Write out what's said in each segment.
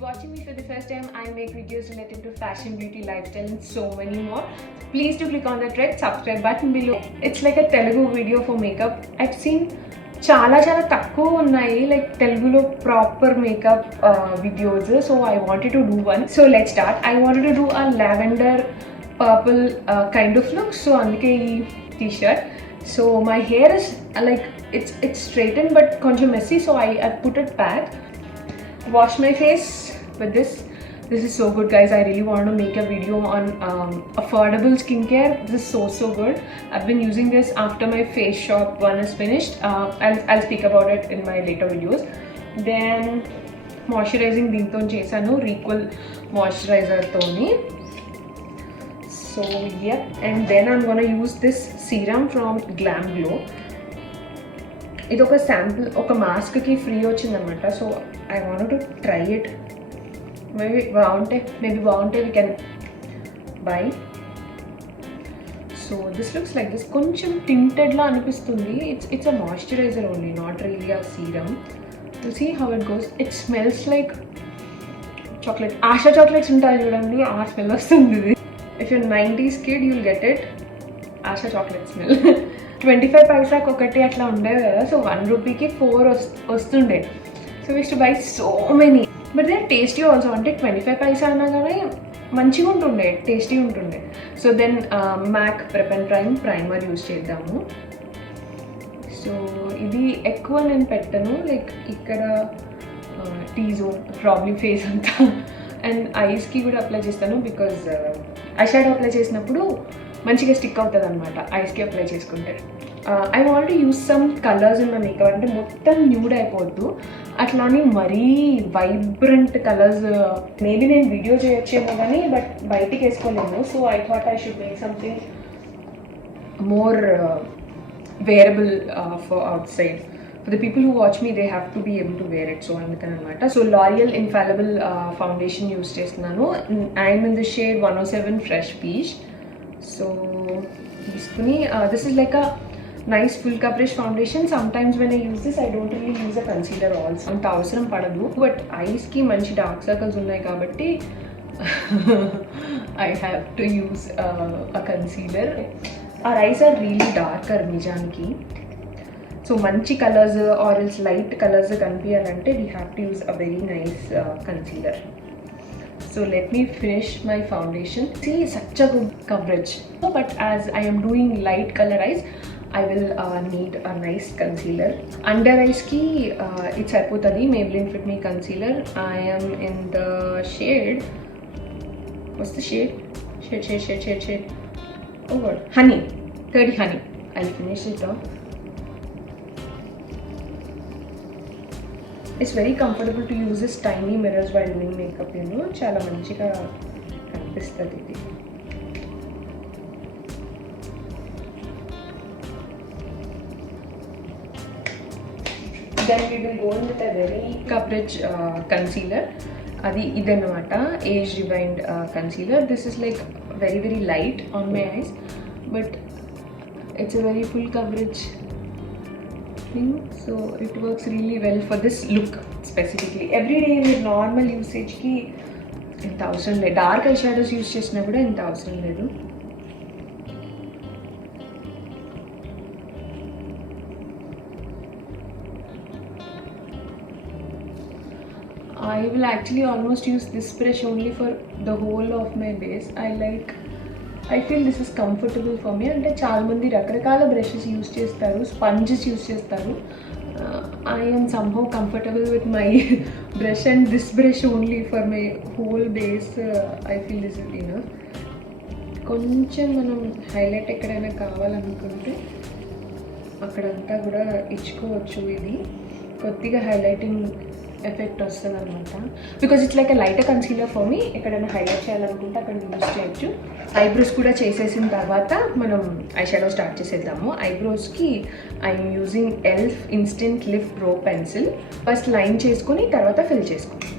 you're watching me for the first time, I make videos related to fashion, beauty, lifestyle and so many more. Please do click on that red subscribe button below. It's like a Telugu video for makeup. I've seen చాలా తక్కువ ఉన్నాయి like Teluguలో proper makeup videos, so I wanted to do one. So let's start. I wanted to do a lavender purple kind of look, so అందుకే ఈ t-shirt. So my hair is like it's straightened but కొంచెం messy, so I put it back. Wash my face with this. This is so good, guys. I really want to make a video on affordable skincare. This is so good. I've been using this after my face shop one is finished. I'll speak about it in my later videos. Then moisturizing దీంతో చేశాను Requel moisturizer తోని. So yeah, and then I'm gonna use this serum from Glam Glow. ఇది ఒక sample, ఒక మాస్క్కి free వచ్చిందనమాట. So I want to try it. Maybe బాగుంటే we can buy. So this looks like this. కొంచెం టింటెడ్లా అనిపిస్తుంది. It's a moisturiser only, not really a serum. To see how it goes. It smells like chocolate. Asha chocolates ఉంటాయి చూడండి, ఆ smell వస్తుంది ఇది. If your 90s kid, you'll get it. Asha chocolate smell. 25 పైసాకి ఒకటి అట్లా ఉండేవి కదా. సో 1 రూపీకి 4 వస్తుండే. So wish to buy so many, but they tasty also. అంటే 25 పైసా అన్నా కానీ మంచిగా ఉంటుండే, టేస్టీ ఉంటుండే. So then Mac prep and primer use చేద్దాము. సో ఇది ఎక్కువ నేను పెట్టను, లైక్ ఇక్కడ టీ జోన్ ప్రాబ్లీ ఫేస్ అంతా, అండ్ ఐస్కి కూడా అప్లై చేస్తాను. బికాజ్ ఐ షాడో అప్లై చేసినప్పుడు మంచిగా స్టిక్ అవుతుంది అనమాట ఐస్కి అప్లై చేసుకుంటే. I want to use some colours in my makeup. అంటే మొత్తం న్యూడ్ అయిపోద్దు, అట్లా అని మరీ వైబ్రెంట్ కలర్స్. మేబీ నేను వీడియో చేయొచ్చేమో కానీ బట్ బయటికి వేసుకోలేను. So I thought I should make something more wearable for outside. For the people who watch me, they have to be able to wear it. So అందుకని అనమాట. So L'Oreal Infallible foundation use చేస్తున్నాను. I'm in the shade 107 Fresh Peach. So తీసుకుని this is like a nice full coverage foundation. Sometimes when I use this I don't really use a concealer also. అంత అవసరం పడదు, బట్ ఐస్కి మంచి dark circles ఉన్నాయి కాబట్టి I have to use a concealer. Our eyes are really darker నిజానికి. So మంచి colours or else light colours కనిపించాలంటే we have to use a very nice concealer. So let me finish my foundation. See, such a good coverage. But as I am doing light color eyes, I will need a nice concealer. Under eyes ki it's saripotadi Maybelline Fit Me concealer. I am in the shade. What's the shade? Shade. Oh god, honey. 30 honey. I'll finish it off. It's very comfortable to use this tiny mirrors while doing makeup, you know. చాలా మంచిగా కనిపిస్తుంది ఇది. Then we will go in with a very coverage concealer. అది ఇదన్నమాట, age rewind concealer. This is like very light on my eyes, but it's a very full coverage thing, so it works really well for this look specifically. Every day with normal usage ki ఇంత అవసరం లేదు. Dark I shadows use చేసినా కూడా ఇంత అవసరం లేదు. I will actually almost use this brush only for the whole of my base. I feel this is comfortable for me. అంటే చాలా మంది రకరకాల బ్రషెస్ యూస్ చేస్తారు, స్పంజెస్ యూస్ చేస్తారు. I am somehow comfortable with my brush and this brush only for my whole base. I feel this is enough. కొంచెం మనం హైలైట్ ఎక్కడైనా కావాలనుకుంటే అక్కడంతా కూడా ఇచ్చుకోవచ్చు. ఇది కొద్దిగా హైలైటింగ్ ఎఫెక్ట్ వస్తుంది అనమాట. Because it's like a lighter concealer for me. ఎక్కడైనా హైలైట్ చేయాలనుకుంటే అక్కడ యూజ్ చేయొచ్చు. ఐబ్రోస్ కూడా చేసేసిన తర్వాత మనం ఐ షాడో స్టార్ట్ చేసేద్దాము. ఐబ్రోస్కి I'm using Elf instant lift brow pencil. First line చేసుకొని తర్వాత ఫిల్ చేసుకోండి.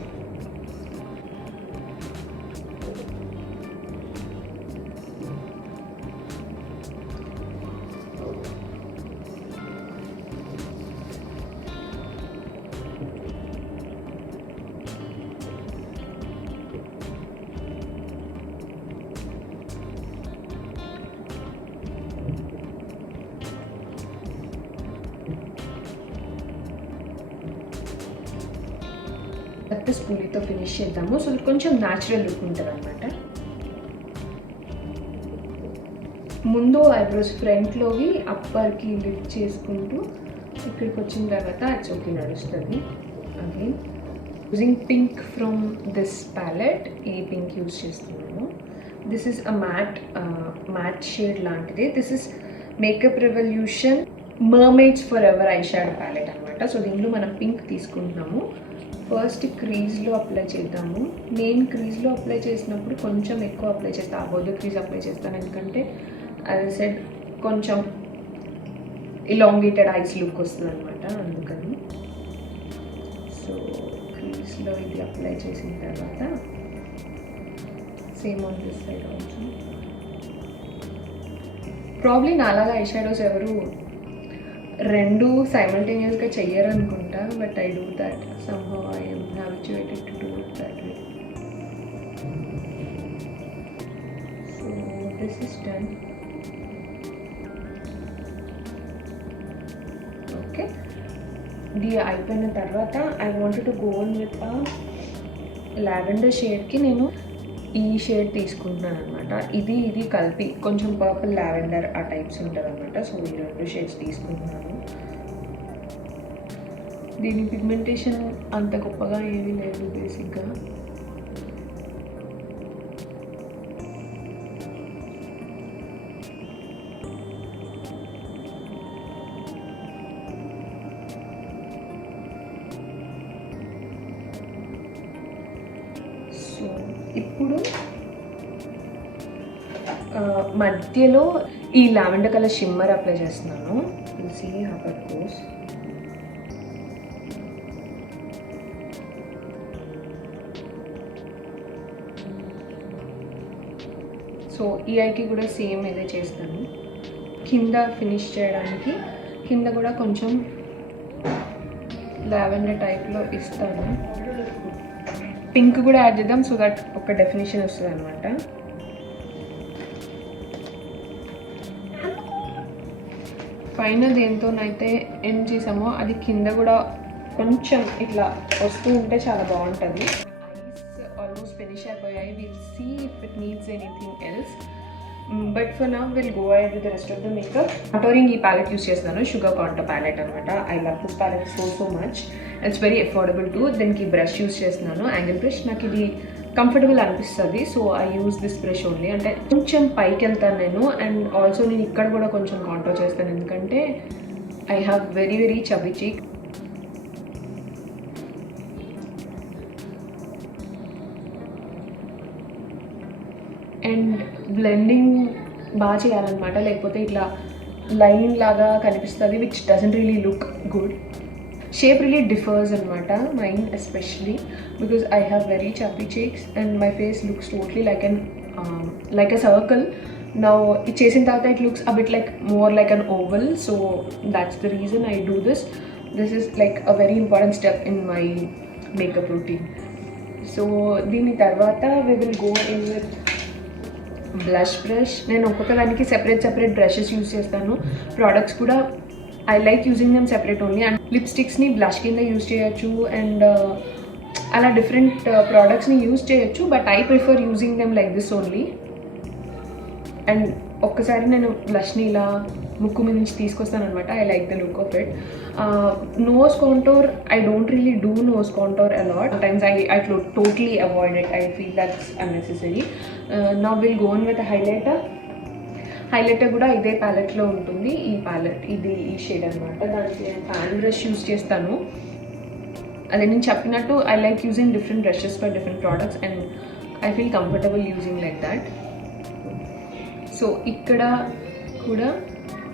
కత్తి స్పూలీతో ఫినిష్ చేద్దాము. సో కొంచెం న్యాచురల్ లుక్ ఉంటుంది అనమాట. ముందు ఐబ్రోస్ ఫ్రంట్లోవి అప్పర్కి లిఫ్ట్ చేసుకుంటూ ఇక్కడికి వచ్చిన తర్వాత ఇట్స్ ఓకే నడుస్తుంది. Again using pink from this palette, ఈ పింక్ యూజ్ చేస్తున్నాను. This is a matte shade లాంటిది. This is Makeup Revolution mermaids forever eye shadow palette అనమాట. సో దీంట్లో మనం పింక్ తీసుకుంటున్నాము. ఫస్ట్ క్రీజ్లో అప్లై చేద్దాము. నేను క్రీజ్లో అప్లై చేసినప్పుడు కొంచెం ఎక్కువ అప్లై చేస్తాను, అబౌవ్ క్రీజ్ అప్లై చేస్తాను, ఎందుకంటే అది సెడ్ కొంచెం ఇలాంగేటెడ్ ఐస్ లుక్ వస్తుంది అనమాట, అందుకని. సో క్రీజ్లో ఇది అప్లై చేసిన తర్వాత same on this side also. Probably నాలాగా ఐ షాడోస్ ఎవరు రెండు సైమల్టేనియస్గా చెయ్యరు అనుకుంటా, but I do that somehow. I am habituated to do it that way. So this is done. Okay, ఇది అయిపోయిన తర్వాత I wanted to go on with a lavender షేడ్కి నేను ఈ షేడ్ తీసుకుంటున్నాను అనమాట. ఇది కలిపి కొంచెం పర్పుల్ లావెండర్ ఆ టైప్స్ ఉంటుంది అనమాట. సో ఈ రెండు షేడ్స్ తీసుకుంటున్నాను. దీని పిగ్మెంటేషన్ అంత గొప్పగా ఏమీ లేదు బేసిక్గా. సో ఇప్పుడు మధ్యలో ఈ లావెండర్ కలర్ షిమ్మర్ అప్లై చేస్తున్నాను. See how it goes. So ఈ ఐకి కూడా సేమ్ ఇదే చేస్తాను. కింద ఫినిష్ చేయడానికి కింద కూడా కొంచెం లావెండర్ టైప్లో ఇస్తాను. పింక్ కూడా యాడ్ చేద్దాం, సో దట్ ఒక డెఫినేషన్ వస్తుంది అనమాట. పైన దేంతోనైతే ఏం చేసామో అది కింద కూడా కొంచెం ఇట్లా వస్తూ ఉంటే చాలా బాగుంటుంది. Almost finish అయిపోయాయి. We'll see if it needs anything else. But for now we'll go ahead with the rest of the makeup. Contouring ఈ palette యూస్ చేస్తున్నాను, షుగర్ కాంటూర్ palette అనమాట. I love this palette so much. It's very affordable too. దీనికి brush use చేస్తున్నాను, angle brush. నాకు ఇది కంఫర్టబుల్ అనిపిస్తుంది, so I use this brush only. అంటే కొంచెం పైకి వెళ్తాను నేను, అండ్ ఆల్సో నేను ఇక్కడ కూడా కొంచెం కాంటూర్ చేస్తాను, ఎందుకంటే I have very chubby cheek. And blending బాగా చేయాలన్నమాట, లేకపోతే ఇట్లా లైన్ లాగా కనిపిస్తుంది, which doesn't really look good. Shape really differs అనమాట, mine especially, because I have very chubby cheeks and my face looks totally like a circle. Now it చేసిన తర్వాత it looks a bit like more like an oval, so that's the reason I do this. This is like a very important step in my makeup routine. So దీని తర్వాత we will go in with blush brush. నేను ఒక్కొక్క దానికి separate brushes use చేస్తాను. Products కూడా I like using them separate only. And లిప్స్టిక్స్ని blush కింద use చేయొచ్చు, అండ్ అలా డిఫరెంట్ ప్రోడక్ట్స్ని యూస్ చేయొచ్చు, but I prefer using them like this only. And ఒక్కసారి నేను బ్లష్ని ఇలా ముక్కు మీద నుంచి తీసుకొస్తాను అనమాట. I like the look of it. Nose contour, I don't really do nose contour a lot. Times I totally avoid it. I feel that's unnecessary. Now we'll go on with a highlighter కూడా ఇదే ప్యాలెట్లో ఉంటుంది. ఈ ప్యాలెట్ ఇది ఈ షేడ్ అనమాట. దానికి నేను ఫ్యాన్ బ్రష్ యూస్ చేస్తాను. అదే నేను చెప్పినట్టు I like using different brushes for different products, and I feel comfortable using like that. So ఇక్కడ కూడా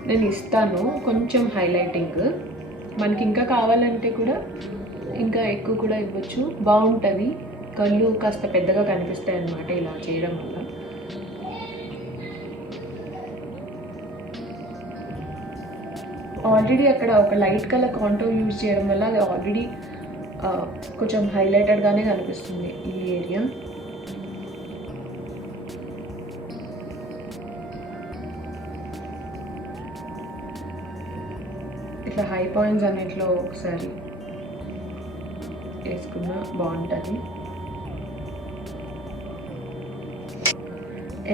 నేను ఇస్తాను కొంచెం హైలైటింగ్. మనకి ఇంకా కావాలంటే కూడా ఇంకా ఎక్కువ కూడా ఇవ్వచ్చు, బాగుంటుంది. కళ్ళు కాస్త పెద్దగా కనిపిస్తాయి అన్నమాట ఇలా చేయడం వల్ల. ఆల్రెడీ అక్కడ ఒక లైట్ కలర్ కాంటోర్ యూజ్ చేయడం వల్ల అది ఆల్రెడీ కొంచెం హైలైటెడ్గానే కనిపిస్తుంది ఈ ఏరియా. ఇట్లా హై పాయింట్స్ అన్నిట్లో ఒకసారి వేసుకున్న బాగుంటుంది.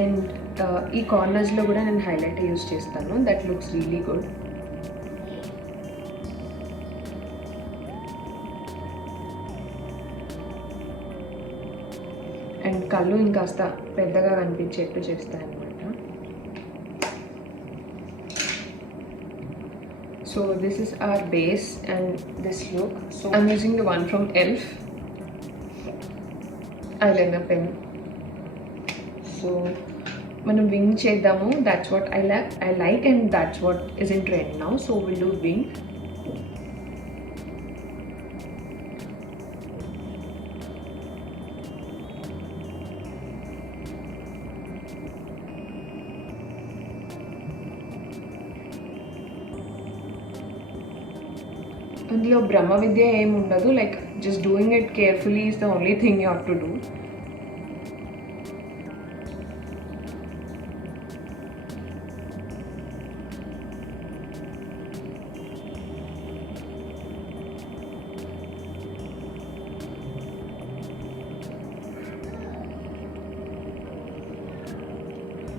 అండ్ ఈ కార్నర్స్లో కూడా నేను హైలైట్ యూజ్ చేస్తాను. That looks really good. And కళ్ళు ఇంకాస్త పెద్దగా కనిపించేట్టు చేస్తాయి అన్నమాట. So this is our base and this look. So I'm using the one from elf eyeliner pen. So మనం వింగ్ చేద్దాము. That's what I like and that's what is in trend now. So will do wing. అందులో బ్రహ్మ విద్య ఏమి ఉండదు. Like just doing it carefully is the only thing you have to do.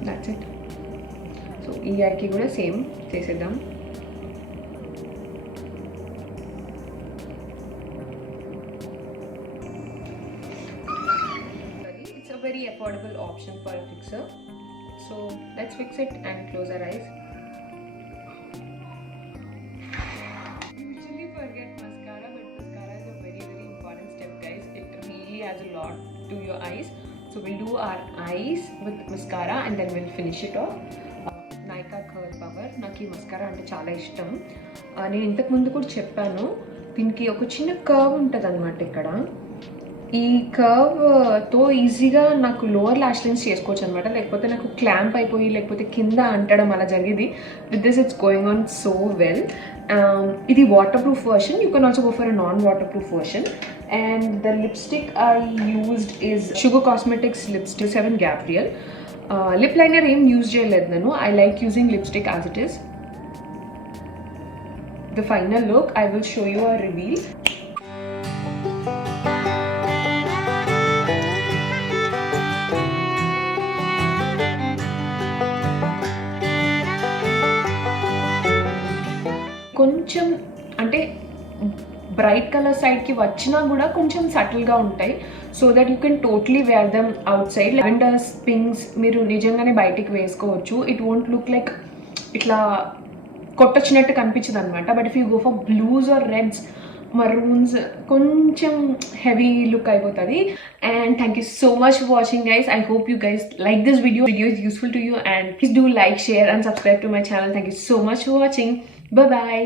That's it. So ఈ ఐకి కూడా సేమ్ చేసేద్దాం. Very affordable option for a fixer. So let's fix it and close our eyes. Usually forget mascara, but mascara is a very important step, guys. It really adds a lot to your eyes. So we'll do our eyes with mascara and then we'll finish it off. Nykaa Curl Power. నాకు ఈ మస్కారా అంటే చాలా ఇష్టం. నేను ఇంతకు ముందు కూడా చెప్పాను, దీనికి ఒక చిన్న కర్వ్ ఉంటుంది అనమాట ఇక్కడ. ఈ కర్వ్తో ఈజీగా నాకు లోవర్ లాష్ లైన్స్ చేసుకోవచ్చు అనమాట. లేకపోతే నాకు క్లాంప్ అయిపోయి లేకపోతే కింద అంటడం అలా జరిగింది. With this it's going on so well. ఇది waterproof version. You can also go for a non waterproof version. And the lipstick I used is Sugar Cosmetics lipstick 7 Gabrielle. Lip liner ఏం use చేయలేదు నేను. I like using lipstick as it is. The final look I will show you a reveal. కొంచెం అంటే bright colour సైడ్కి వచ్చినా కూడా కొంచెం సటిల్గా ఉంటాయి. So that you can totally wear them outside. Lavenders, pinks మీరు నిజంగానే బయటికి వేసుకోవచ్చు. ఇట్ వోంట్ లుక్ లైక్ ఇట్లా కొట్టొచ్చినట్టు కనిపించదు అనమాట. But if you go for blues or reds, maroons కొంచెం హెవీ లుక్ అయిపోతుంది. And thank you so much for watching, guys. I hope you guys like this video is useful to you, and please do like, share and subscribe to my channel. Thank you so much for watching. Bye bye.